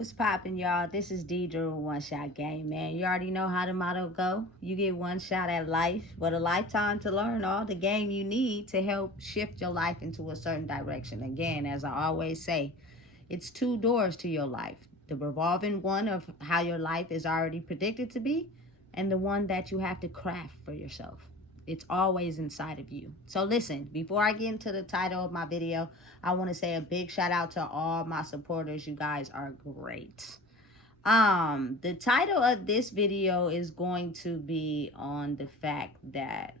What's poppin', y'all? This is Deidre with One Shot Game, man. You already know how the motto go. You get one shot at life, but a lifetime to learn all the game you need to help shift your life into a certain direction. Again, as I always say, it's two doors to your life. The revolving one of how your life is already predicted to be, and the one that you have to craft for yourself. It's always inside of you. So listen, before I get into the title of my video, I want to say a big shout out to all my supporters. You guys are great. The title of this video is going to be on the fact that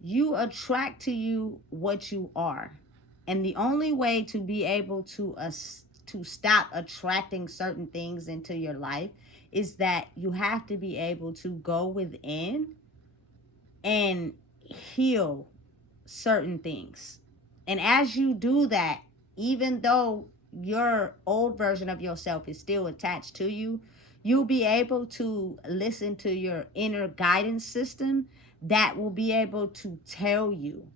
you attract to you what you are. And the only way to be able to stop attracting certain things into your life is that you have to be able to go within and heal certain things. And as you do that, even though your old version of yourself is still attached to you, you'll be able to listen to your inner guidance system that will be able to tell you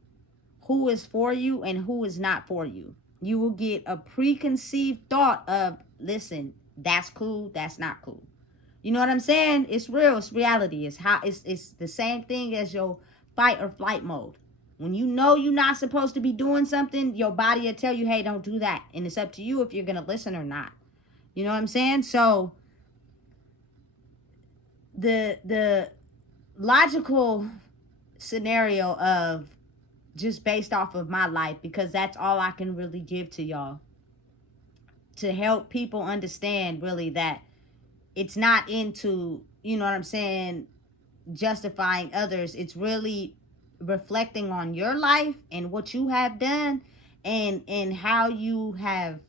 who is for you and who is not for you. You will get a preconceived thought of, listen, that's cool, that's not cool. You know what I'm saying? It's real, it's reality. It's the same thing as your fight or flight mode. When you know you're not supposed to be doing something, your body will tell you, hey, don't do that. And it's up to you if you're going to listen or not. You know what I'm saying? So the logical scenario of, just based off of my life, because that's all I can really give to y'all, to help people understand really that it's not into, you know what I'm saying, justifying others. It's really reflecting on your life and what you have done and how you have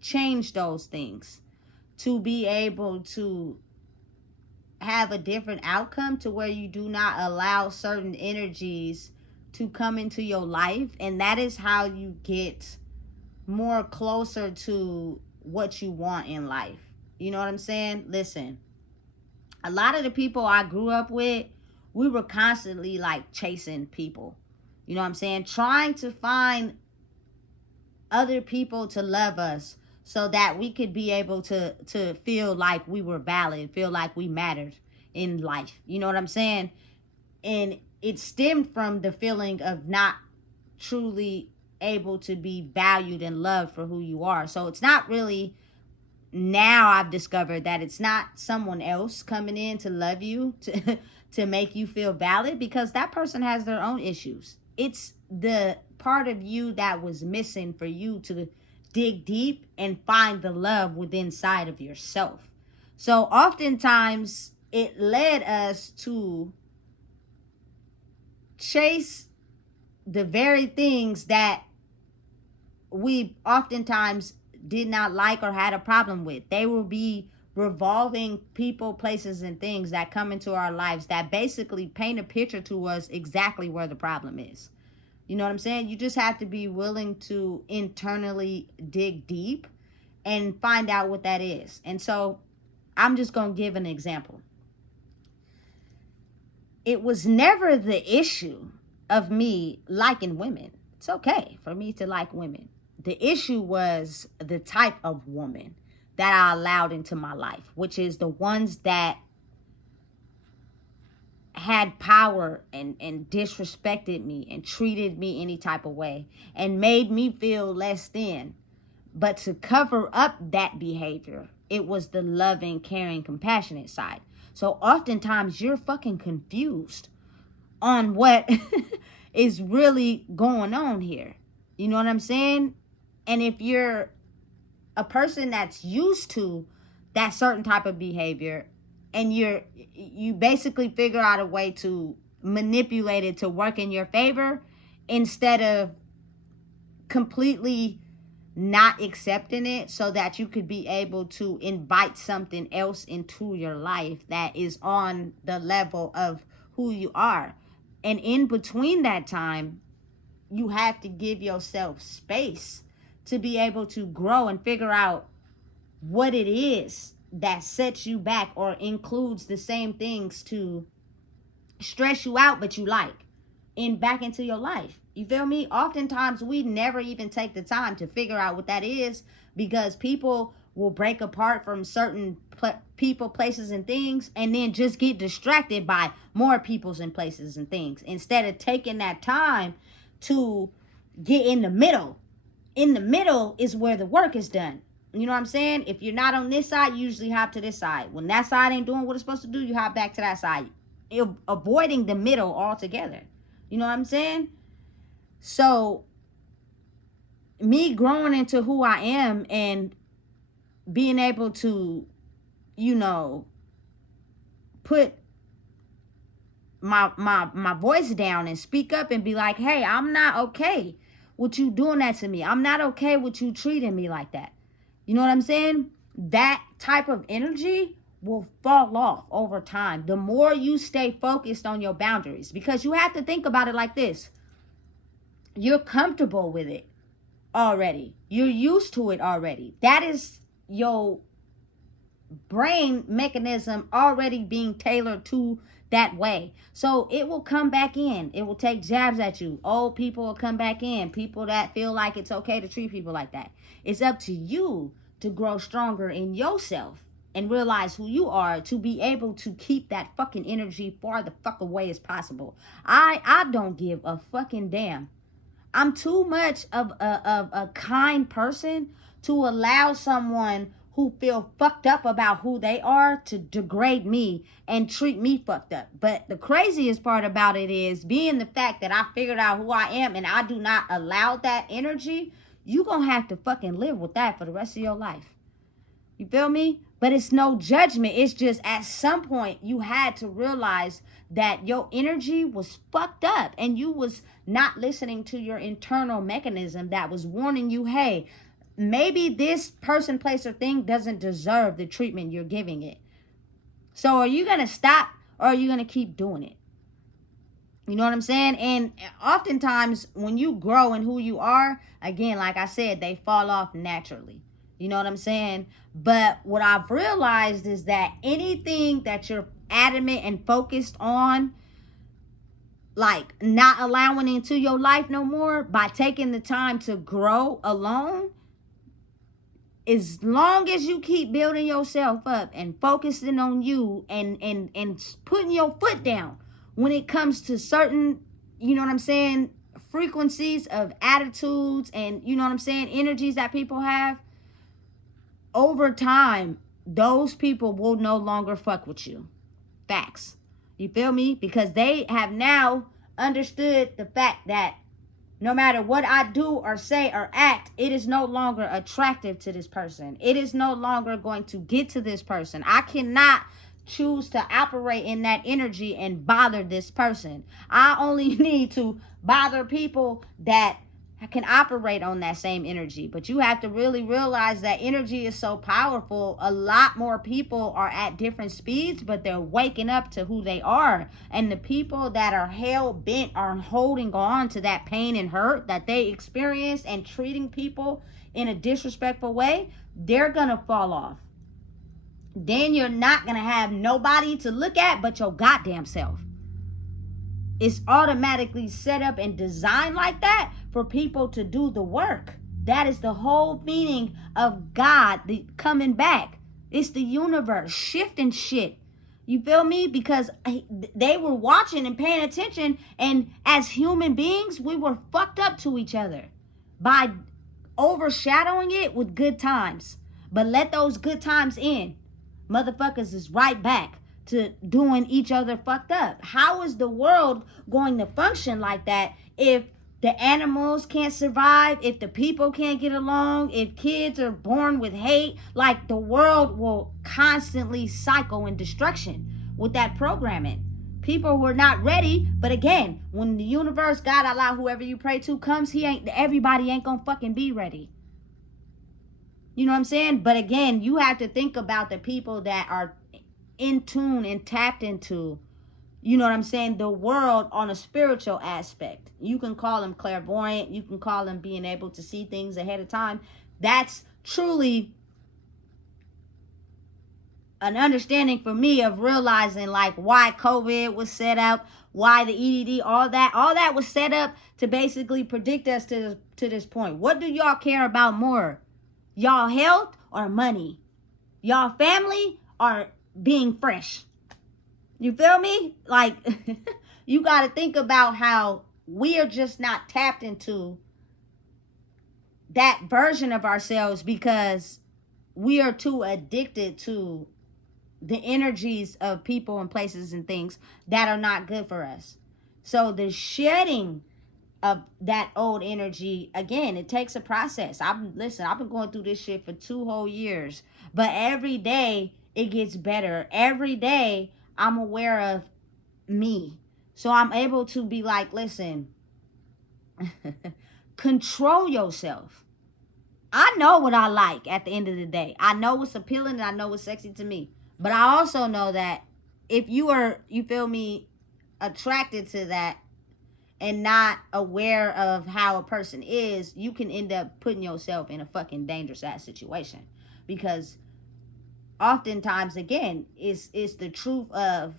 changed those things to be able to have a different outcome, to where you do not allow certain energies to come into your life. And that is how you get more closer to what you want in life. You know what I'm saying? Listen, a lot of the people I grew up with, we were constantly like chasing people. You know what I'm saying? Trying to find other people to love us so that we could be able to feel like we were valid, feel like we mattered in life. You know what I'm saying? And it stemmed from the feeling of not truly able to be valued and loved for who you are. So it's not really, now I've discovered that it's not someone else coming in to love you, to make you feel valid, because that person has their own issues. It's the part of you that was missing for you to dig deep and find the love within inside of yourself. So oftentimes it led us to chase the very things that we oftentimes did not like or had a problem with. They will be revolving people, places, and things that come into our lives that basically paint a picture to us exactly where the problem is. You know what I'm saying? You just have to be willing to internally dig deep and find out what that is. And so I'm just going to give an example. It was never the issue of me liking women. It's okay for me to like women. The issue was the type of woman that I allowed into my life, which is the ones that had power and disrespected me and treated me any type of way and made me feel less than. But to cover up that behavior, it was the loving, caring, compassionate side. So oftentimes you're fucking confused on what is really going on here. You know what I'm saying? And if you're a person that's used to that certain type of behavior, and you basically figure out a way to manipulate it to work in your favor, instead of completely not accepting it, so that you could be able to invite something else into your life that is on the level of who you are. And in between that time, you have to give yourself space to be able to grow and figure out what it is that sets you back or includes the same things to stress you out but you like back into your life. You feel me? Oftentimes we never even take the time to figure out what that is, because people will break apart from certain people, places, and things, and then just get distracted by more peoples and places and things, instead of taking that time to get in the middle. In the middle is where the work is done. You know what I'm saying? If you're not on this side, you usually hop to this side. When that side ain't doing what it's supposed to do, you hop back to that side. Avoiding the middle altogether. You know what I'm saying? So, me growing into who I am and being able to, you know, put my voice down and speak up and be like, hey, I'm not okay with you doing that to me. I'm not okay with you treating me like that. You know what I'm saying? That type of energy will fall off over time. The more you stay focused on your boundaries, because you have to think about it like this. You're comfortable with it already. You're used to it already. That is your brain mechanism already being tailored to that way. So it will come back in. It will take jabs at you. Old people will come back in. People that feel like it's okay to treat people like that. It's up to you to grow stronger in yourself and realize who you are, to be able to keep that fucking energy far the fuck away as possible. I don't give a fucking damn. I'm too much of a kind person to allow someone who feel fucked up about who they are to degrade me and treat me fucked up. But the craziest part about it is, being the fact that I figured out who I am and I do not allow that energy, you gonna have to fucking live with that for the rest of your life. You feel me? But it's no judgment. It's just at some point you had to realize that your energy was fucked up and you was not listening to your internal mechanism that was warning you, hey, maybe this person, place, or thing doesn't deserve the treatment you're giving it. So are you going to stop, or are you going to keep doing it? You know what I'm saying? And oftentimes when you grow in who you are, again, like I said, they fall off naturally. You know what I'm saying? But what I've realized is that anything that you're adamant and focused on, like not allowing into your life no more, by taking the time to grow alone, as long as you keep building yourself up and focusing on you and putting your foot down when it comes to certain, you know what I'm saying, frequencies of attitudes and, you know what I'm saying, energies that people have, over time, those people will no longer fuck with you. Facts. You feel me? Because they have now understood the fact that no matter what I do or say or act, it is no longer attractive to this person. It is no longer going to get to this person. I cannot choose to operate in that energy and bother this person. I only need to bother people that can operate on that same energy. But you have to really realize that energy is so powerful. A lot more people are at different speeds, but they're waking up to who they are. And the people that are hell bent on holding on to that pain and hurt that they experienced and treating people in a disrespectful way, they're gonna fall off. Then you're not gonna have nobody to look at but your goddamn self. It's automatically set up and designed like that for people to do the work. That is the whole meaning of God coming back. It's the universe shifting shit. You feel me? Because they were watching and paying attention, and as human beings, we were fucked up to each other by overshadowing it with good times. But let those good times end. Motherfuckers is right back to doing each other fucked up. How is the world going to function like that if the animals can't survive, if the people can't get along, if kids are born with hate? Like, the world will constantly cycle in destruction with that programming. People were not ready, but again, when the universe, God, Allah, whoever you pray to comes, everybody ain't gonna fucking be ready. You know what I'm saying? But again, you have to think about the people that are in tune and tapped into, you know what I'm saying, the world on a spiritual aspect. You can call them clairvoyant. You can call them being able to see things ahead of time. That's truly an understanding for me of realizing like why COVID was set up, why the EDD, all that was set up to basically predict us to this point. What do y'all care about more? Y'all health or money? Y'all family or being fresh? You feel me? Like, you got to think about how we are just not tapped into that version of ourselves because we are too addicted to the energies of people and places and things that are not good for us. So the shedding of that old energy, again, it takes a process. I've been going through this shit for 2 whole years, but every day it gets better. Every day I'm aware of me. So I'm able to be like, listen, control yourself. I know what I like at the end of the day. I know what's appealing and I know what's sexy to me. But I also know that if you are, you feel me, attracted to that and not aware of how a person is, you can end up putting yourself in a fucking dangerous ass situation. Because oftentimes, again, it's the truth of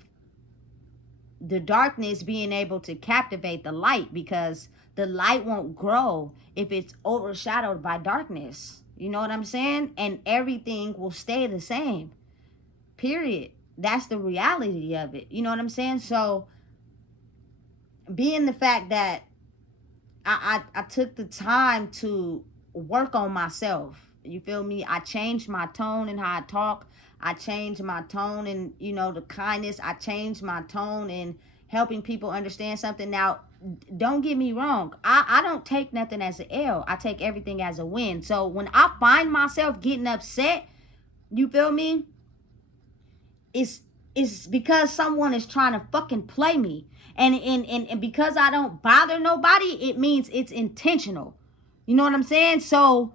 the darkness being able to captivate the light, because the light won't grow if it's overshadowed by darkness. You know what I'm saying? And everything will stay the same. Period. That's the reality of it. You know what I'm saying? So, being the fact that I took the time to work on myself. You feel me? I changed my tone and how I talk. I changed my tone and, you know, the kindness. I changed my tone in helping people understand something. Now, don't get me wrong. I don't take nothing as an L. I take everything as a win. So when I find myself getting upset, you feel me? It's because someone is trying to fucking play me. And because I don't bother nobody, it means it's intentional. You know what I'm saying? So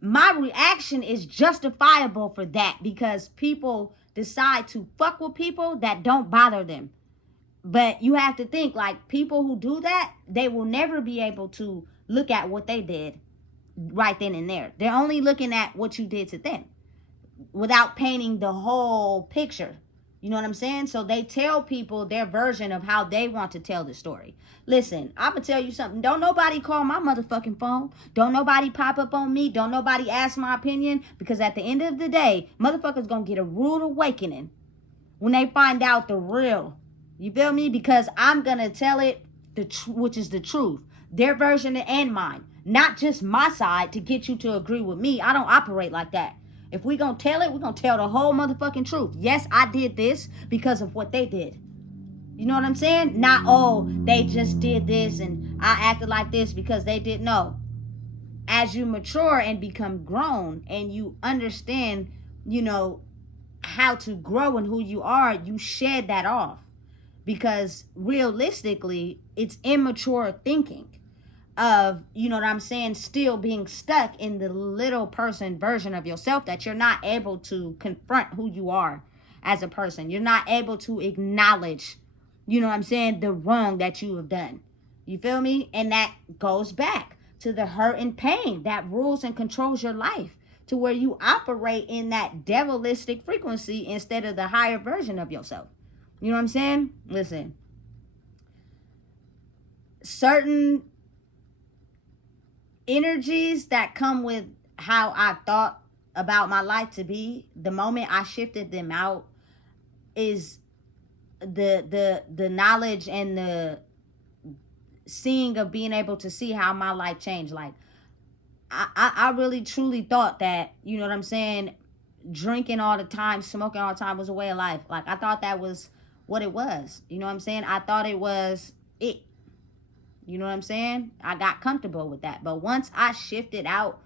my reaction is justifiable for that, because people decide to fuck with people that don't bother them. But you have to think, like, people who do that, they will never be able to look at what they did right then and there. They're only looking at what you did to them without painting the whole picture. You know what I'm saying? So they tell people their version of how they want to tell the story. Listen, I'm going to tell you something. Don't nobody call my motherfucking phone. Don't nobody pop up on me. Don't nobody ask my opinion. Because at the end of the day, motherfuckers going to get a rude awakening when they find out the real. You feel me? Because I'm going to tell it, which is the truth. Their version and mine. Not just my side to get you to agree with me. I don't operate like that. If we gonna tell it, we're gonna tell the whole motherfucking truth. Yes, I did this because of what they did. You know what I'm saying? Not, oh, they just did this and I acted like this because they didn't know. As you mature and become grown and you understand, you know, how to grow and who you are, you shed that off. Because realistically, it's immature thinking of, you know what I'm saying, still being stuck in the little person version of yourself, that you're not able to confront who you are as a person. You're not able to acknowledge, you know what I'm saying, the wrong that you have done. You feel me? And that goes back to the hurt and pain that rules and controls your life, to where you operate in that devilistic frequency instead of the higher version of yourself. You know what I'm saying? Listen, certain energies that come with how I thought about my life to be, the moment I shifted them out, is the knowledge and the seeing of being able to see how my life changed. Like, I really truly thought that, you know what I'm saying, drinking all the time, smoking all the time was a way of life. Like, I thought that was what it was. You know what I'm saying? I thought it was it. You know what I'm saying? I got comfortable with that. But once I shifted out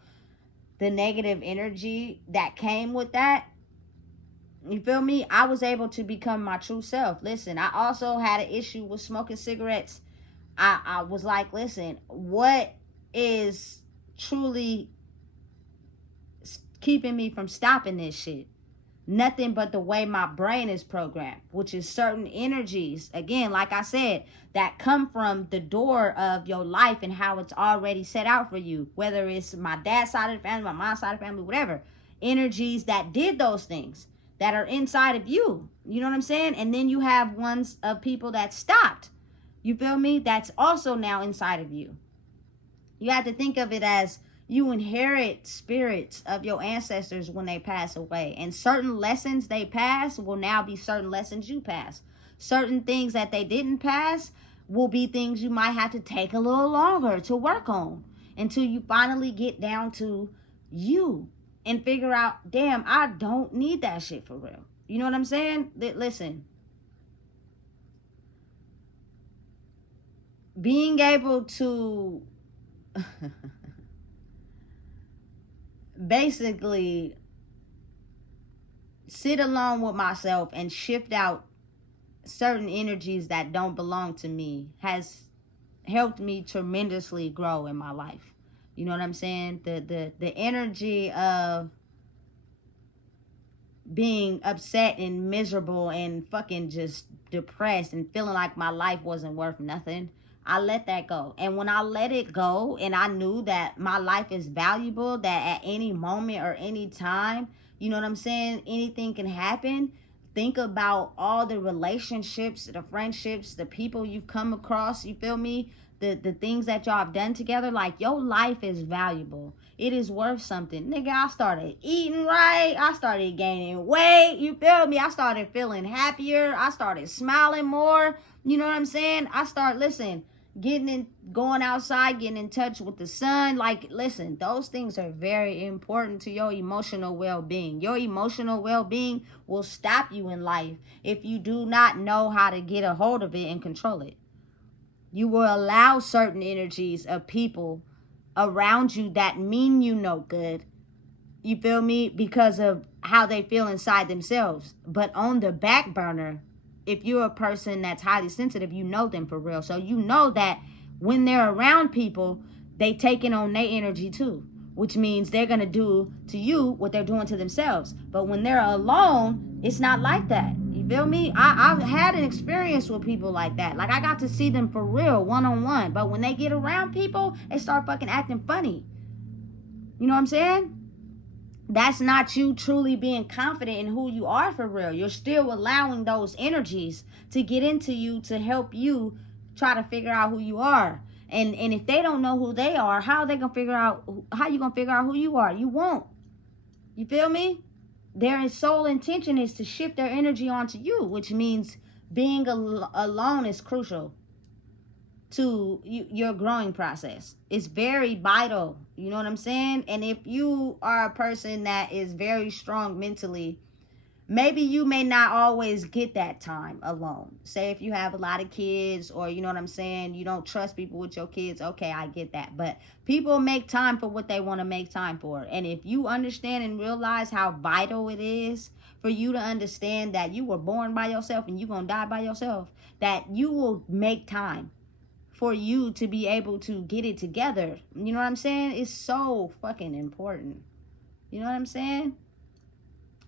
the negative energy that came with that, you feel me? I was able to become my true self. Listen, I also had an issue with smoking cigarettes. I was like, listen, what is truly keeping me from stopping this shit? Nothing but the way my brain is programmed, which is certain energies, again, like I said, that come from the door of your life and how it's already set out for you. Whether it's my dad's side of the family, my mom's side of the family, whatever. Energies that did those things that are inside of you. You know what I'm saying? And then you have ones of people that stopped. You feel me? That's also now inside of you. You have to think of it as you inherit spirits of your ancestors when they pass away. And certain lessons they pass will now be certain lessons you pass. Certain things that they didn't pass will be things you might have to take a little longer to work on until you finally get down to you and figure out, damn, I don't need that shit for real. You know what I'm saying? Listen, being able to basically sit alone with myself and shift out certain energies that don't belong to me has helped me tremendously grow in my life. You know what I'm saying? The energy of being upset and miserable and fucking just depressed and feeling like my life wasn't worth nothing, I let that go. And when I let it go and I knew that my life is valuable, that at any moment or any time, you know what I'm saying, anything can happen. Think about all the relationships, the friendships, the people you've come across, you feel me? The things that y'all have done together. Like, your life is valuable. It is worth something. Nigga, I started eating right. I started gaining weight. You feel me? I started feeling happier. I started smiling more. You know what I'm saying? I start, listen, going outside, getting in touch with the sun. Like, listen, those things are very important to your emotional well-being. Your emotional well-being will stop you in life if you do not know how to get a hold of it and control it. You will allow certain energies of people around you that mean you no good. You feel me? Because of how they feel inside themselves. But on the back burner, if you're a person that's highly sensitive, you know them for real. So you know that when they're around people, they taking on their energy too, which means they're going to do to you what they're doing to themselves. But when they're alone, it's not like that. You feel me? I've had an experience with people like that. Like, I got to see them for real, one-on-one. But when they get around people, they start fucking acting funny. You know what I'm saying? That's not you truly being confident in who you are for real. You're still allowing those energies to get into you to help you try to figure out who you are. And if they don't know who they are, how you gonna figure out who you are? You won't. You feel me? Their sole intention is to shift their energy onto you, which means being alone is crucial to your growing process. It's very vital. You know what I'm saying? And if you are a person that is very strong mentally, maybe you may not always get that time alone. Say if you have a lot of kids, or you know what I'm saying, you don't trust people with your kids. Okay, I get that. But people make time for what they want to make time for. And if you understand and realize how vital it is for you to understand that you were born by yourself and you're going to die by yourself, that you will make time for you to be able to get it together. You know what I'm saying? It's so fucking important. You know what I'm saying?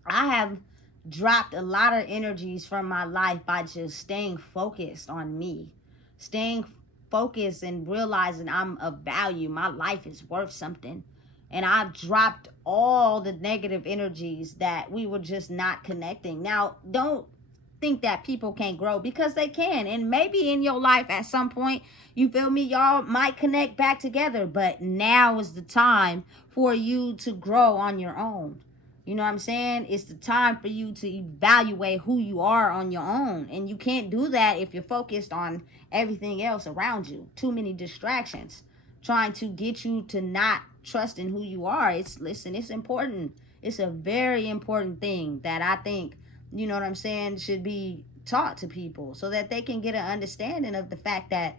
I have dropped a lot of energies from my life by just staying focused on me. Staying focused and realizing I'm of value. My life is worth something. And I've dropped all the negative energies that we were just not connecting. Now, don't think that people can't grow, because they can. And maybe in your life at some point, you feel me, y'all might connect back together. But now is the time for you to grow on your own. You know what I'm saying? It's the time for you to evaluate who you are on your own. And you can't do that if you're focused on everything else around you. Too many distractions trying to get you to not trust in who you are. It's important. It's a very important thing that I think, you know what I'm saying, should be taught to people so that they can get an understanding of the fact that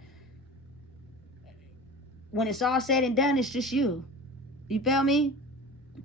when it's all said and done, it's just you. You feel me?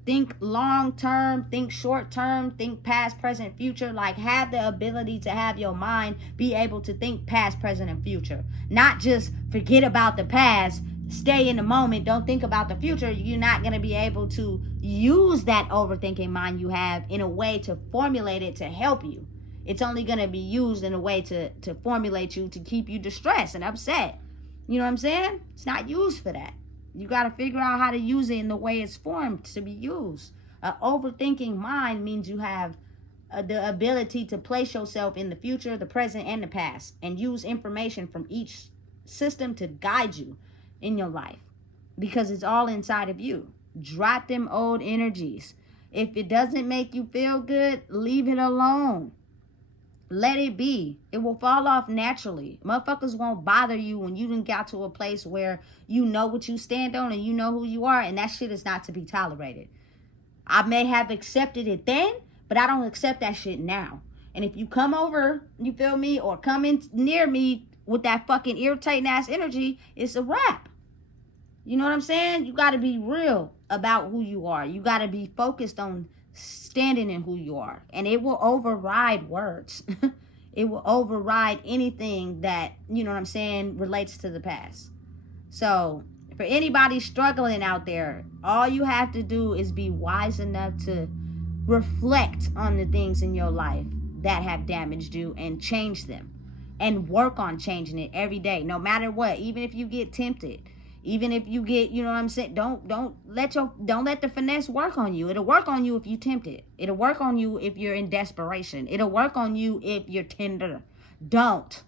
Think long term, think short term, think past, present, future. Like, have the ability to have your mind be able to think past, present, and future. Not just forget about the past, stay in the moment, don't think about the future. You're not going to be able to use that overthinking mind you have in a way to formulate it to help you. It's only going to be used in a way to formulate you to keep you distressed and upset. You know what I'm saying? It's not used for that. You got to figure out how to use it in the way it's formed to be used. An overthinking mind means you have the ability to place yourself in the future, the present, and the past, and use information from each system to guide you in your life, because it's all inside of you. Drop them old energies. If it doesn't make you feel good, leave it alone. Let it be. It will fall off naturally. Motherfuckers won't bother you when you done got to a place where you know what you stand on and you know who you are, and that shit is not to be tolerated. I may have accepted it then, but I don't accept that shit now. And if you come over, you feel me, or come in near me with that fucking irritating ass energy, it's a wrap. You know what I'm saying? You got to be real about who you are. You got to be focused on standing in who you are. And it will override words. It will override anything that, you know what I'm saying, relates to the past. So for anybody struggling out there, all you have to do is be wise enough to reflect on the things in your life that have damaged you and change them. And work on changing it every day, no matter what. Even if you get tempted, even if you get, you know what I'm saying, don't let the finesse work on you. It'll work on you if you tempt it. It'll work on you if you're in desperation. It'll work on you if you're tender. Don't.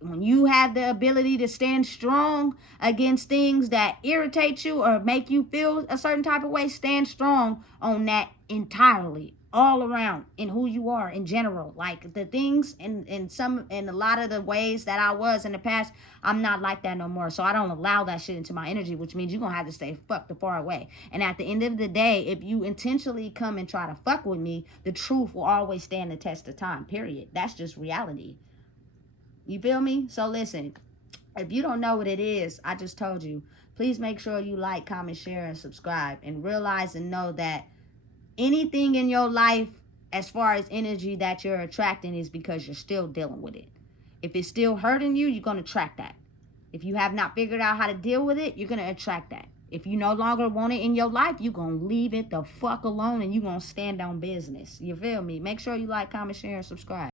When you have the ability to stand strong against things that irritate you or make you feel a certain type of way, stand strong on that entirely, all around, in who you are in general. Like the things in a lot of the ways that I was in the past, I'm not like that no more. So I don't allow that shit into my energy, which means you're gonna have to stay fucked the far away. And at the end of the day, if you intentionally come and try to fuck with me, the truth will always stand the test of time, period. That's just reality. You feel me? So listen, if you don't know what it is, I just told you, please make sure you like, comment, share, and subscribe. And realize and know that anything in your life, as far as energy that you're attracting, is because you're still dealing with it. If it's still hurting you, you're going to attract that. If you have not figured out how to deal with it, you're going to attract that. If you no longer want it in your life, you're going to leave it the fuck alone and you're going to stand on business. You feel me? Make sure you like, comment, share, and subscribe.